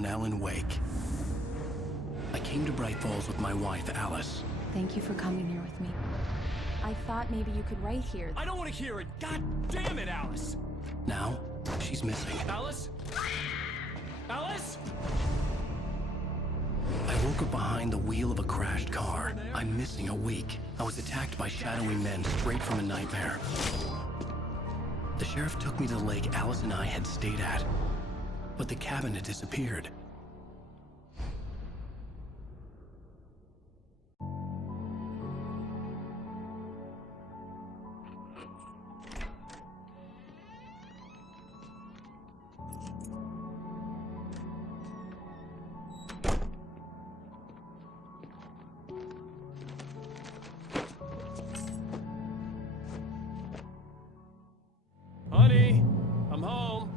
on Alan Wake. I came to Bright Falls with my wife, Alice. Thank you for coming here with me. I thought maybe you could write here. I don't want to hear it! God damn it, Alice! Now, she's missing. Alice? Alice? I woke up behind the wheel of a crashed car. I'm missing a week. I was attacked by shadowy men straight from a nightmare. The sheriff took me to the lake Alice and I had stayed at, but the cabin had disappeared. Honey, I'm home.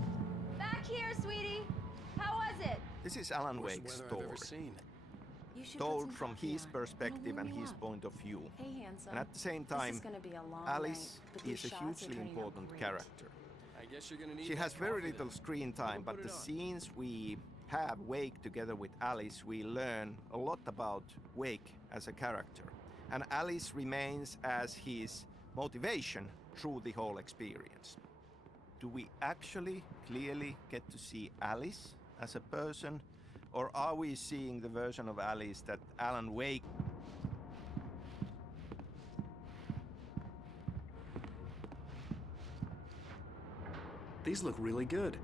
Back here, sweetie. How was it? This is Alan Wake's story, You should told from his perspective and his point of view. Hey, handsome. And at the same This time, is gonna be a long Alice night, but these is a shots are hugely turning out important great. character. I guess you're gonna need She that has very coffee little then. screen time, but Put the it on. scenes we have Wake together with Alice, we learn a lot about Wake as a character. And Alice remains as his motivation through the whole experience. Do we actually clearly get to see Alice as a person, or are we seeing the version of Alice that Alan Wake... These look really good.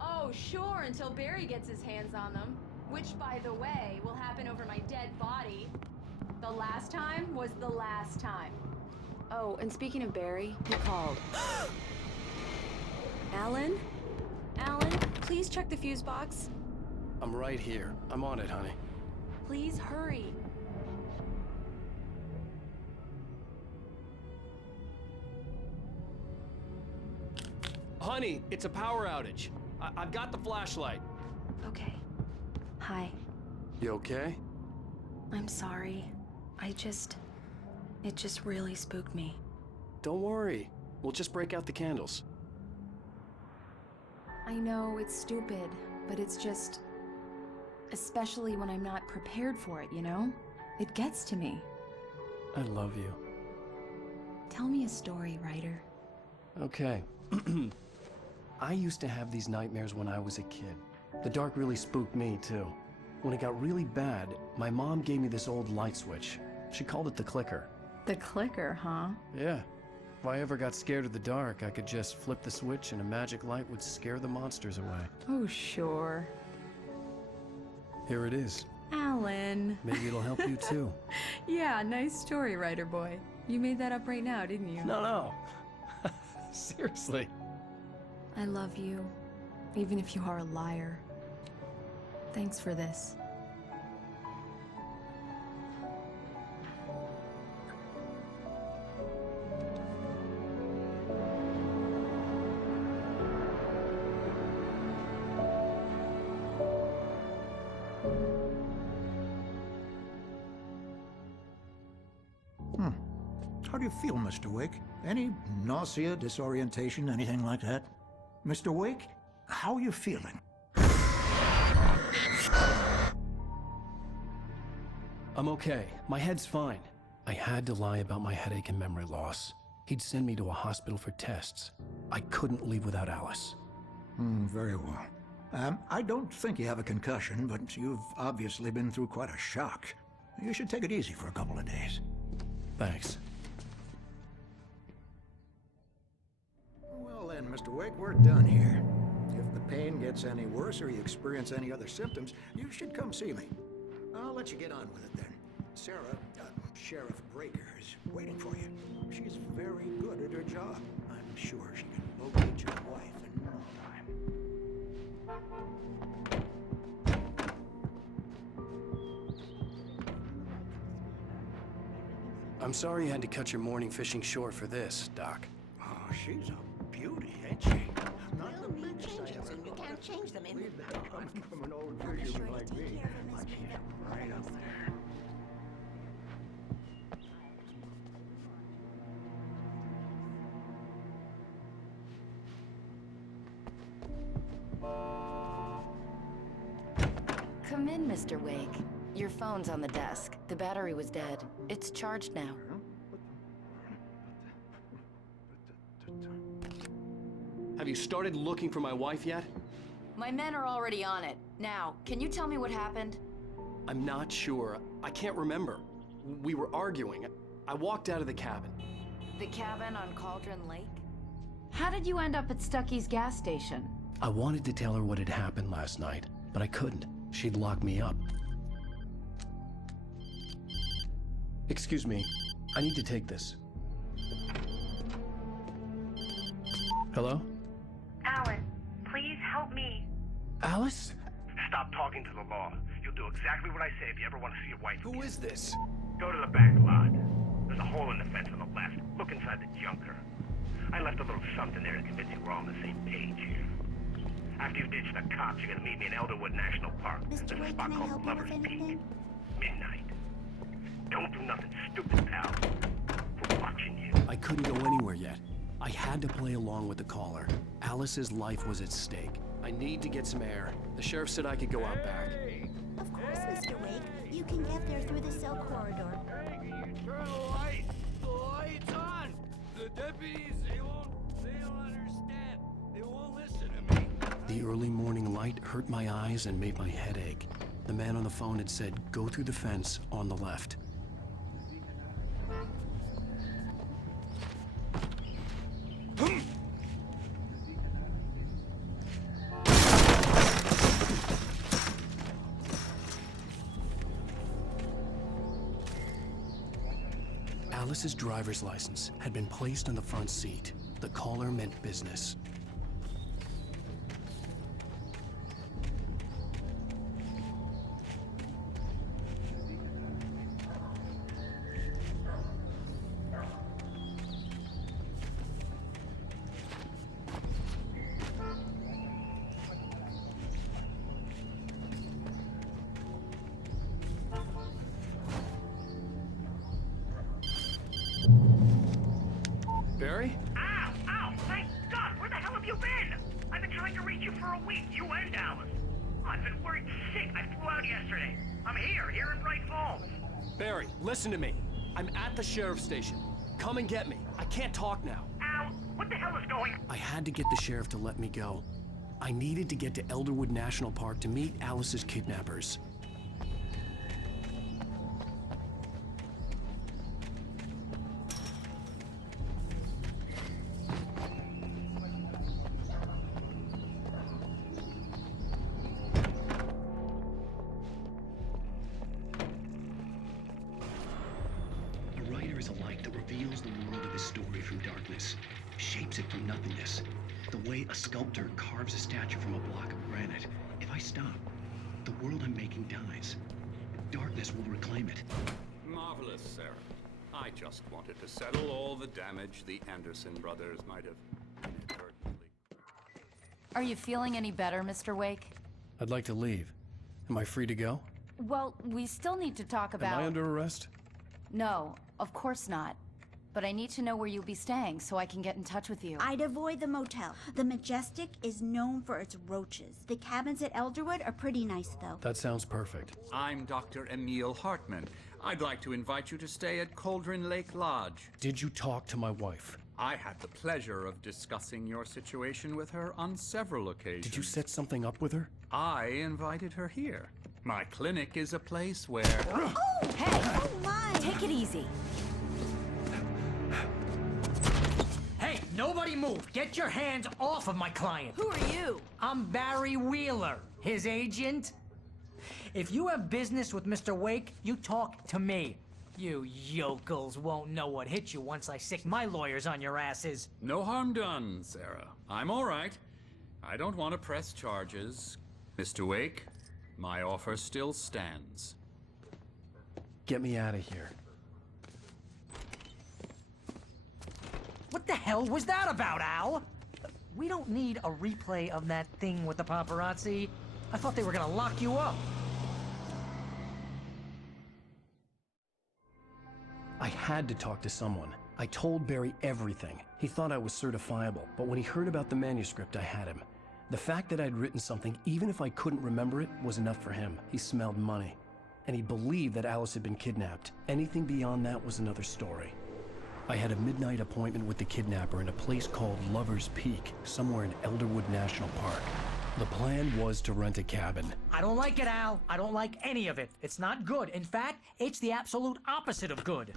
Oh, sure, until Barry gets his hands on them. Which, by the way, will happen over my dead body. The last time was the last time. Oh, and speaking of Barry, he called. Alan? Alan, please check the fuse box. I'm right here. I'm on it, honey. Please hurry. Honey, it's a power outage. I've got the flashlight. Okay. Hi. You okay? I'm sorry. It just really spooked me. Don't worry. We'll just break out the candles. I know it's stupid, but it's just... Especially when I'm not prepared for it, you know? It gets to me. I love you. Tell me a story, writer. Okay. I used to have these nightmares when I was a kid. The dark really spooked me, too. When it got really bad, my mom gave me this old light switch. She called it the clicker. The clicker, huh? Yeah. If I ever got scared of the dark, I could just flip the switch and a magic light would scare the monsters away. Oh, sure. Here it is. Alan. Maybe it'll help you, too. Yeah, nice story, writer boy. You made that up right now, didn't you? No. Seriously. I love you, even if you are a liar. Thanks for this. How do you feel, Mr. Wake? Any nausea, disorientation, anything like that? Mr. Wake, how are you feeling? I'm okay. My head's fine. I had to lie about my headache and memory loss. He'd send me to a hospital for tests. I couldn't leave without Alice. Very well. I don't think you have a concussion, but you've obviously been through quite a shock. You should take it easy for a couple of days. Thanks. Well then, Mr. Wake, we're done here. If the pain gets any worse or you experience any other symptoms, you should come see me. I'll let you get on with it then. Sarah, Sheriff Breaker, is waiting for you. She's very good at her job. I'm sure she can locate your wife in no time. I'm sorry you had to cut your morning fishing short for this, Doc. Oh, she's a beauty, ain't she? Not the They'll need biggest I changes, ever and you thought. can't change them in. Leave that coming from an old I'll be fisherman sure to like take me. care of him as Like she's right up there. Come in, Mr. Wake. Your phone's on the desk. The battery was dead. It's charged now. Have you started looking for my wife yet? My men are already on it. Now, can you tell me what happened? I'm not sure. I can't remember. We were arguing. I walked out of the cabin. The cabin on Cauldron Lake? How did you end up at Stucky's gas station? I wanted to tell her what had happened last night, but I couldn't. She'd lock me up. Excuse me, I need to take this. Hello? Alan, please help me. Alice? Stop talking to the law. You'll do exactly what I say if you ever want to see your wife again. Who is this? Go to the back lot. There's a hole in the fence on the left. Look inside the junker. I left a little something there to convince you we're all on the same page here. After you ditch the cops, you're gonna meet me in Elderwood National Park. Mr. There's a Wake, spot can I called help you Lover's with Peak. anything? Midnight. Don't do nothing stupid, pal. We're watching you. I couldn't go anywhere yet. I had to play along with the caller. Alice's life was at stake. I need to get some air. The sheriff said I could go out back. Of course, Mr. Wake. You can get there through the cell corridor. Hey, can you turn the light? The light's on! The deputies, they don't understand. They won't listen to me. The early morning light hurt my eyes and made my head ache. The man on the phone had said, go through the fence on the left. Alice's driver's license had been placed on the front seat. The caller meant business. Barry? Ow! Ow! Thank God! Where the hell have you been? I've been trying to reach you for a week, you and Alice. I've been worried sick. I flew out yesterday. I'm here in Bright Falls. Barry, listen to me. I'm at the sheriff's station. Come and get me. I can't talk now. Al, what the hell is going on? I had to get the sheriff to let me go. I needed to get to Elderwood National Park to meet Alice's kidnappers. A writer is a light that reveals the world of his story from darkness, shapes it from nothingness. The way a sculptor carves a statue from a block of granite. If I stop, the world I'm making dies. Darkness will reclaim it. Marvelous, Sarah. I just wanted to settle all the damage the Anderson brothers might have inadvertently. Are you feeling any better, Mr. Wake? I'd like to leave. Am I free to go? Well, we still need to talk about... Am I under arrest? No, of course not. But I need to know where you'll be staying so I can get in touch with you. I'd avoid the motel. The Majestic is known for its roaches. The cabins at Elderwood are pretty nice, though. That sounds perfect. I'm Dr. Emil Hartman. I'd like to invite you to stay at Cauldron Lake Lodge. Did you talk to my wife? I had the pleasure of discussing your situation with her on several occasions. Did you set something up with her? I invited her here. My clinic is a place where... Oh! Hey! Oh, my! Take it easy. Hey, nobody move! Get your hands off of my client! Who are you? I'm Barry Wheeler, his agent. If you have business with Mr. Wake, you talk to me. You yokels won't know what hit you once I sick my lawyers on your asses. No harm done, Sarah. I'm all right. I don't want to press charges. Mr. Wake, my offer still stands. Get me out of here. What the hell was that about, Al? We don't need a replay of that thing with the paparazzi. I thought they were gonna lock you up. I had to talk to someone. I told Barry everything. He thought I was certifiable, but when he heard about the manuscript, I had him. The fact that I'd written something, even if I couldn't remember it, was enough for him. He smelled money. And he believed that Alice had been kidnapped. Anything beyond that was another story. I had a midnight appointment with the kidnapper in a place called Lover's Peak, somewhere in Elderwood National Park. The plan was to rent a cabin. I don't like it, Al. I don't like any of it. It's not good. In fact, it's the absolute opposite of good.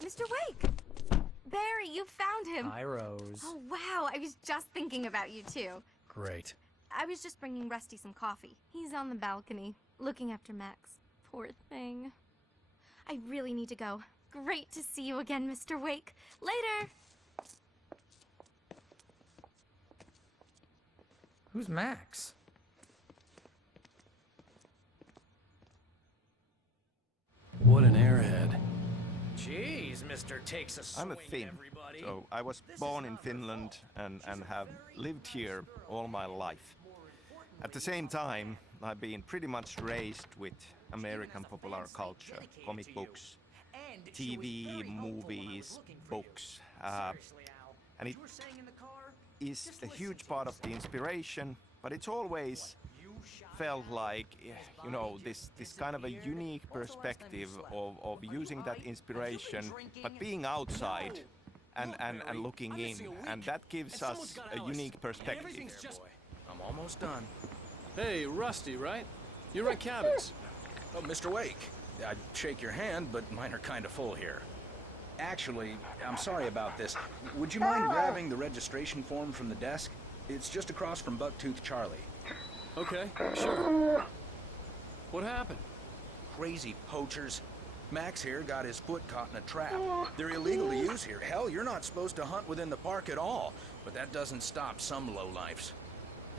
Mr. Wake! Barry, you found him! Hi, Rose. Oh, wow. I was just thinking about you, too. Great. I was just bringing Rusty some coffee. He's on the balcony, looking after Max. Poor thing. I really need to go. Great to see you again, Mr. Wake. Later! Who's Max? What an airhead. Jeez, Mr. Takes a swing, I'm a Finn, everybody. so I was born in Finland and have lived here all my life. At the same time, I've been pretty much raised with American popular culture, comic books, TV, movies, books, and it is a huge part of the inspiration, but it's always felt like, you know, this kind of a unique perspective of using that inspiration, but being outside and looking in, and that gives us a unique perspective. I'm almost done. Hey, Rusty, right? You rent cabins. Oh, Mr. Wake. I'd shake your hand, but mine are kind of full here. Actually, I'm sorry about this. Would you mind grabbing the registration form from the desk? It's just across from Bucktooth Charlie. Okay, sure. What happened? Crazy poachers. Max here got his foot caught in a trap. They're illegal to use here. Hell, you're not supposed to hunt within the park at all. But that doesn't stop some lowlifes.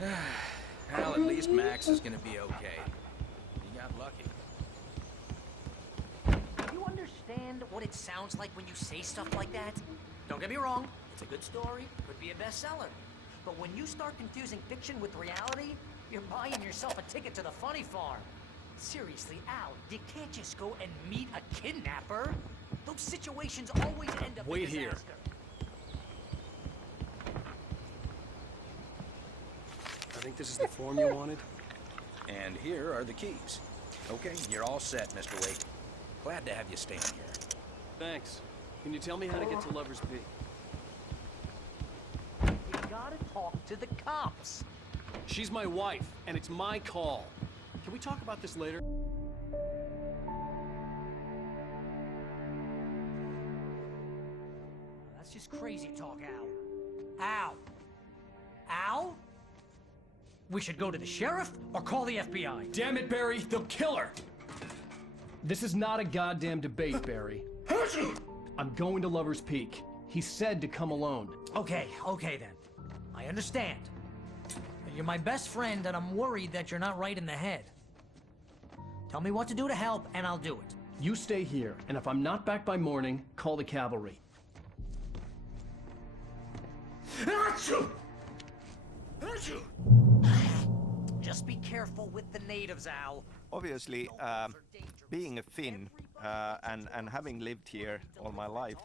Well, at least Max is gonna be okay. He got lucky. Do you understand what it sounds like when you say stuff like that? Don't get me wrong, it's a good story, could be a bestseller. But when you start confusing fiction with reality, you're buying yourself a ticket to the funny farm. Seriously, Al, you can't just go and meet a kidnapper. Those situations always end up in Wait disaster. here. I think this is the form you wanted. And here are the keys. Okay, you're all set, Mr. Wake. Glad to have you staying here. Thanks. Can you tell me how to get to Lover's Peak? You gotta talk to the cops. She's my wife, and it's my call. Can we talk about this later? That's just crazy talk, Al. Al? Al? We should go to the sheriff or call the FBI. Damn it, Barry, they'll kill her! This is not a goddamn debate, Barry. I'm going to Lover's Peak. He said to come alone. Okay then. I understand. You're my best friend, and I'm worried that you're not right in the head. Tell me what to do to help, and I'll do it. You stay here, and if I'm not back by morning, call the cavalry. Just be careful with the natives, Al. Obviously, being a Finn and having lived here all my life,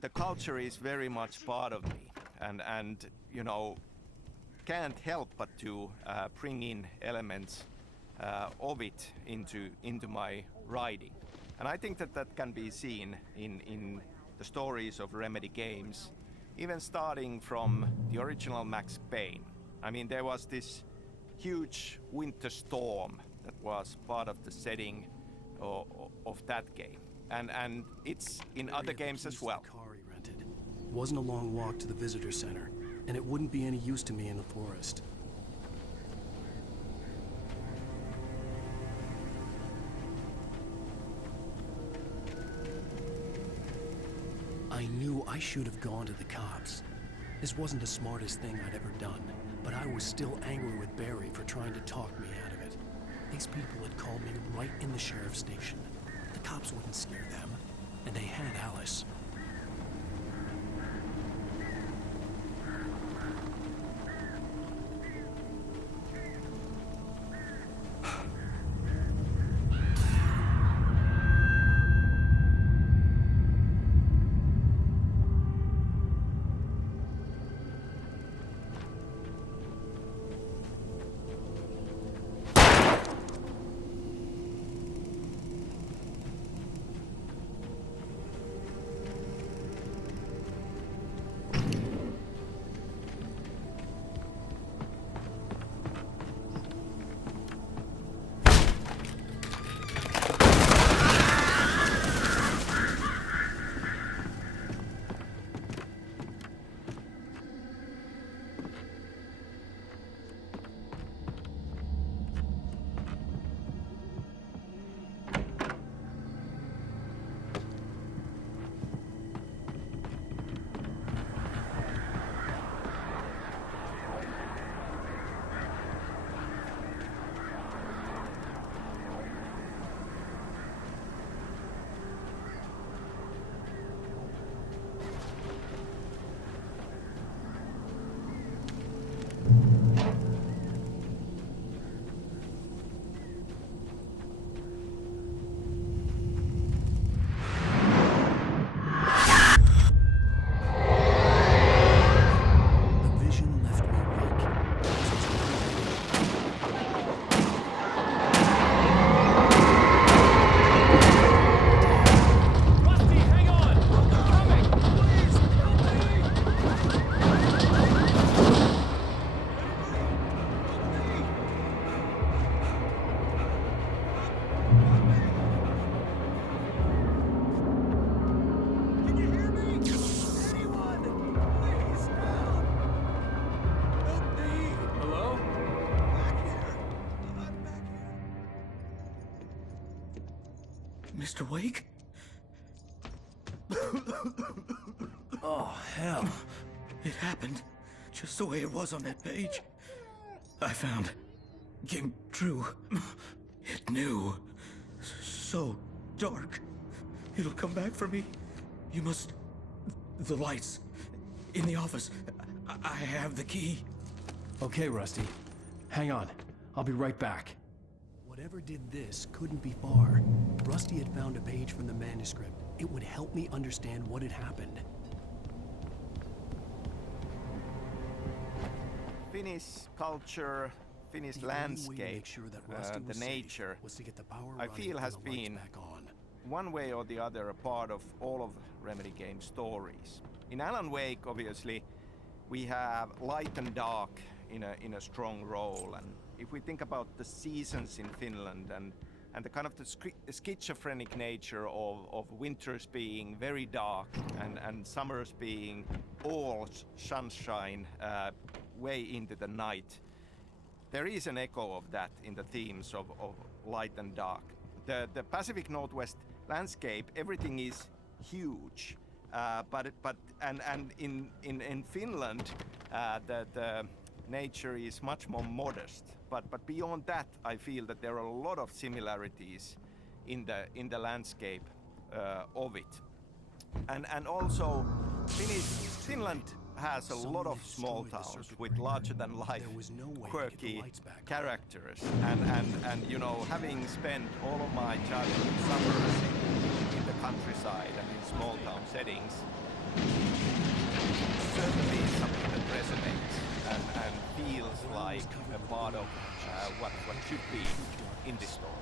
the culture is very much part of me, and you know, can't help but to bring in elements of it into my writing. And I think that can be seen in the stories of Remedy games, even starting from the original Max Payne. I mean, there was this huge winter storm that was part of the setting of that game. And it's in other games as well. The car he rented. It wasn't a long walk to the visitor center, and it wouldn't be any use to me in the forest. I knew I should have gone to the cops. This wasn't the smartest thing I'd ever done, but I was still angry with Barry for trying to talk me out of it. These people had called me right in the sheriff's station. The cops wouldn't scare them, and they had Alice. Can you hear me? Anyone? Please help! Help me! Hello? Back here! I'm back here. Mr. Wake? Oh, hell. It happened just the way it was on that page. I found. Came true. It knew. So dark. It'll come back for me. You must... The lights. In the office. I have the key. Okay, Rusty. Hang on. I'll be right back. Whatever did this couldn't be far. Rusty had found a page from the manuscript. It would help me understand what had happened. Finnish culture, Finnish landscape, the nature, I feel has been one way or the other a part of all of Remedy Games' stories. In Alan Wake, obviously, we have light and dark in a strong role, and if we think about the seasons in Finland and the kind of the schizophrenic nature of winters being very dark and summers being all sunshine way into the night, there is an echo of that in the themes of light and dark. The Pacific Northwest landscape, everything is huge, but in Finland the nature is much more modest. But beyond that, I feel that there are a lot of similarities in the landscape of it, and also Finland has a lot of small towns with larger-than-life, quirky characters, and you know, having spent all of my childhood summers in the countryside and in small-town settings, certainly is something that resonates and feels like a part of what should be in this story.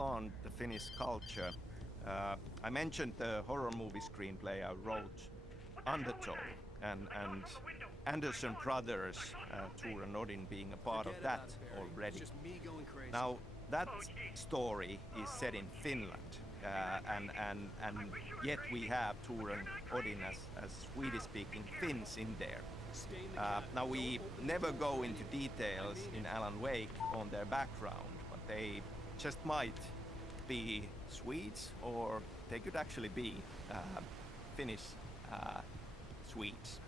still on the Finnish culture, I mentioned the horror movie screenplay I wrote, Undertow, and Anderson Brothers, Tor and Odin being a part of that already. Now, that story is set in Finland, and yet we have Tor and Odin as Swedish-speaking Finns in there. Now, we never go into details in Alan Wake on their background, but they just might be Swedes, or they could actually be Finnish Swedes.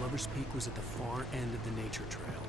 Lover's Peak was at the far end of the nature trail.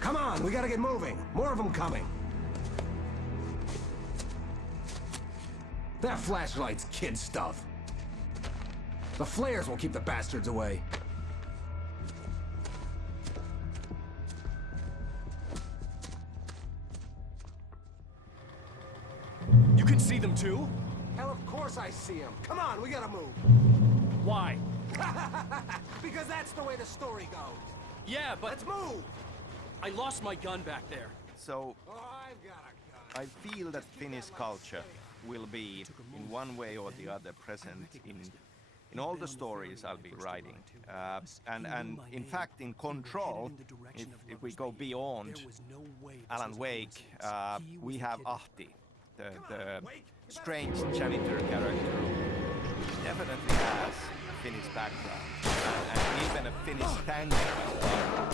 Come on, we gotta get moving. More of them coming. That flashlight's kid stuff. The flares will keep the bastards away. You can see them too? Hell, of course I see them. Come on, we gotta move. Why? Because that's the way the story goes. Yeah, but... Let's move! I lost my gun back there. So, Oh, I've got a gun. I feel that Finnish culture will be, in one way or the other, present in all the stories I'll be writing. And in fact, in Control, if we go beyond Alan Wake, we have Ahti, the strange janitor character who definitely has a Finnish background, and even a Finnish tango as well.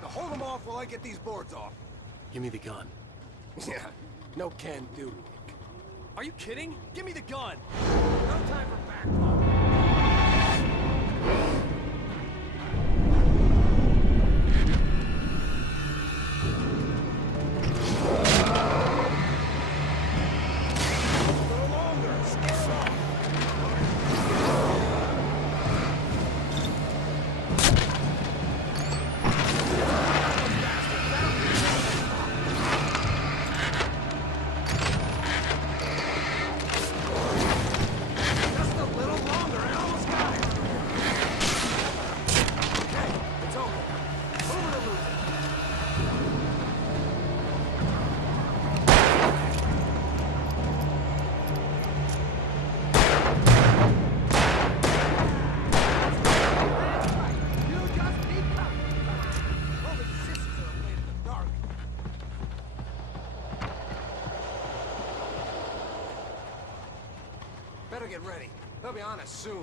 To hold them off while I get these boards off. Give me the gun. Yeah, no can do. Are you kidding? Give me the gun! No time for backtalk. Better get ready. They'll be on us soon.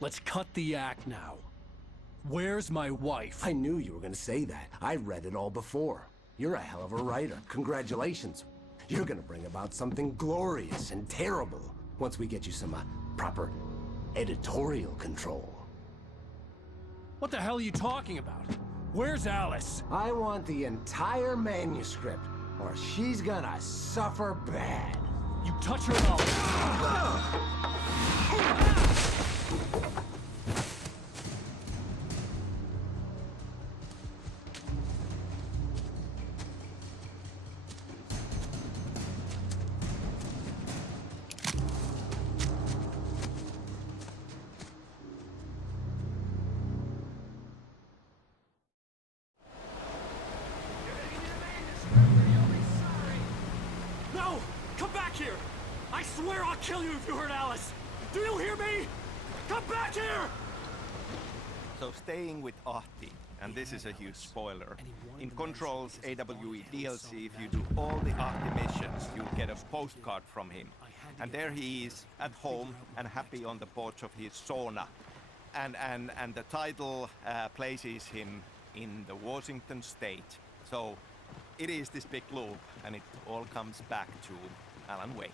Let's cut the act now. Where's my wife? I knew you were gonna say that. I read it all before. You're a hell of a writer. Congratulations. You're gonna bring about something glorious and terrible once we get you some proper editorial control. What the hell are you talking about? Where's Alice? I want the entire manuscript, or she's gonna suffer bad. You touch her and No! Come back here! I swear I'll kill you if you hurt Alice! Do you hear me? Come back here! So staying with Ahti, and this is a huge spoiler. In Control's AWE DLC, if you do all the Ahti missions, you'll get a postcard from him. And there he is, at home, and happy on the porch of his sauna. And the title places him in the Washington state. So it is this big loop, and it all comes back to Alan Wake.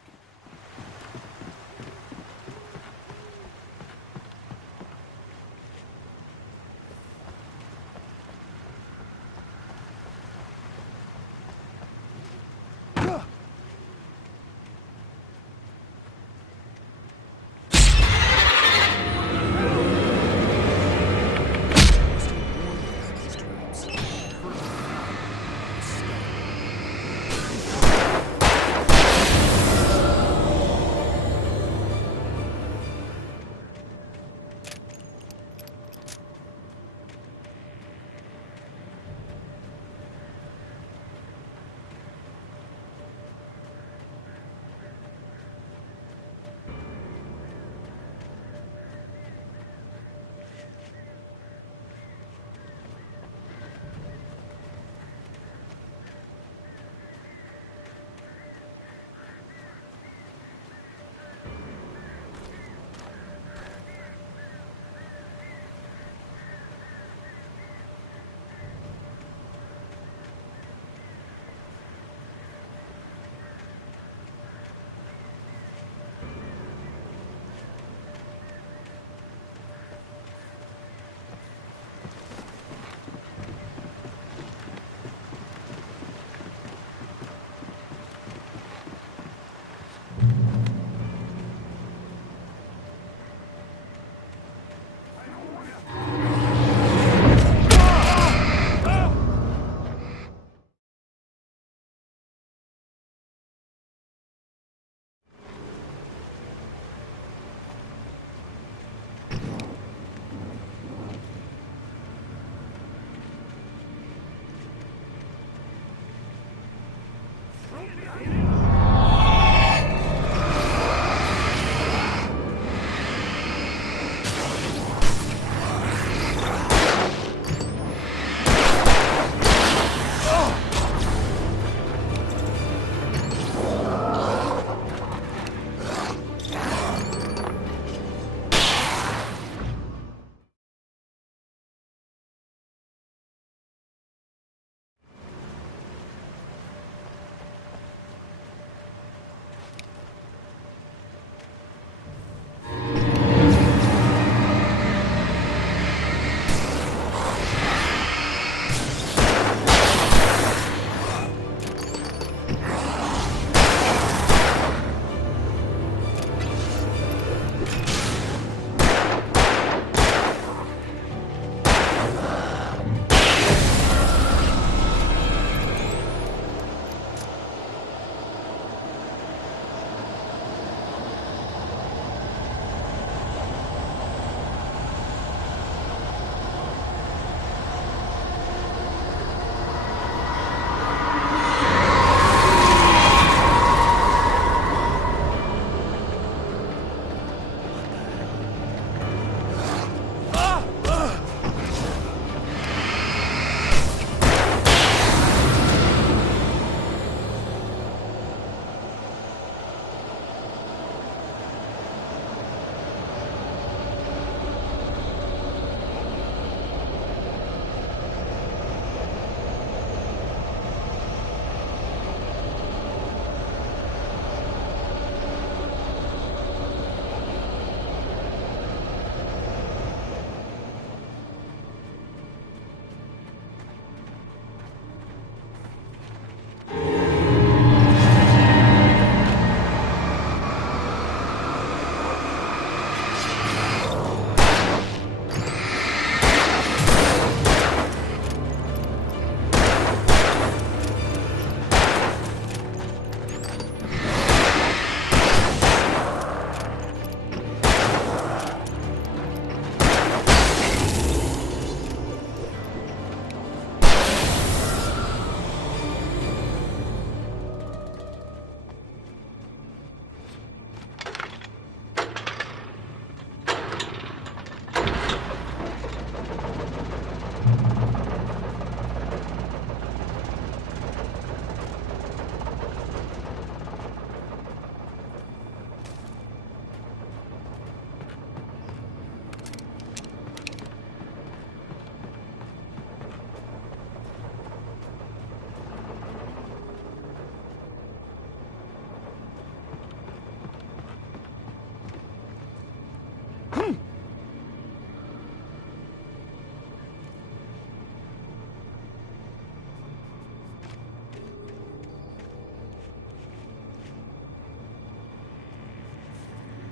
I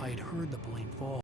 had heard the plane fall.